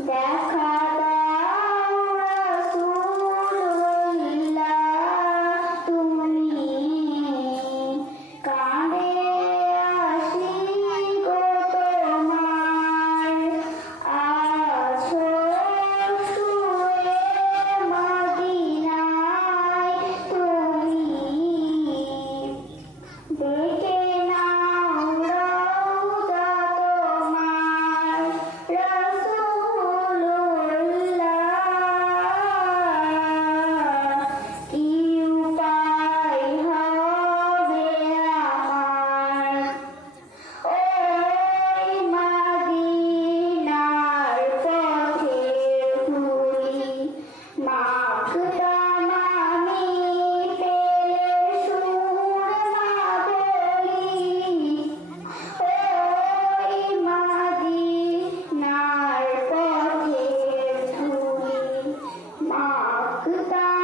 দেখা দাও রাসূলুল্লাহ তুমি কাঁধে আসি গো তোমার আছো শুয়ে মদিনায় তুমি দেখে নাও রওজা তোমার রাসূলুল্লাহ কি উপায় হবে আমার ওই মদিনার পথের ধুলি মাখতাম আমি পেলে সুরমা বলি ওই মদিনার পথের ধুলি মাখতাম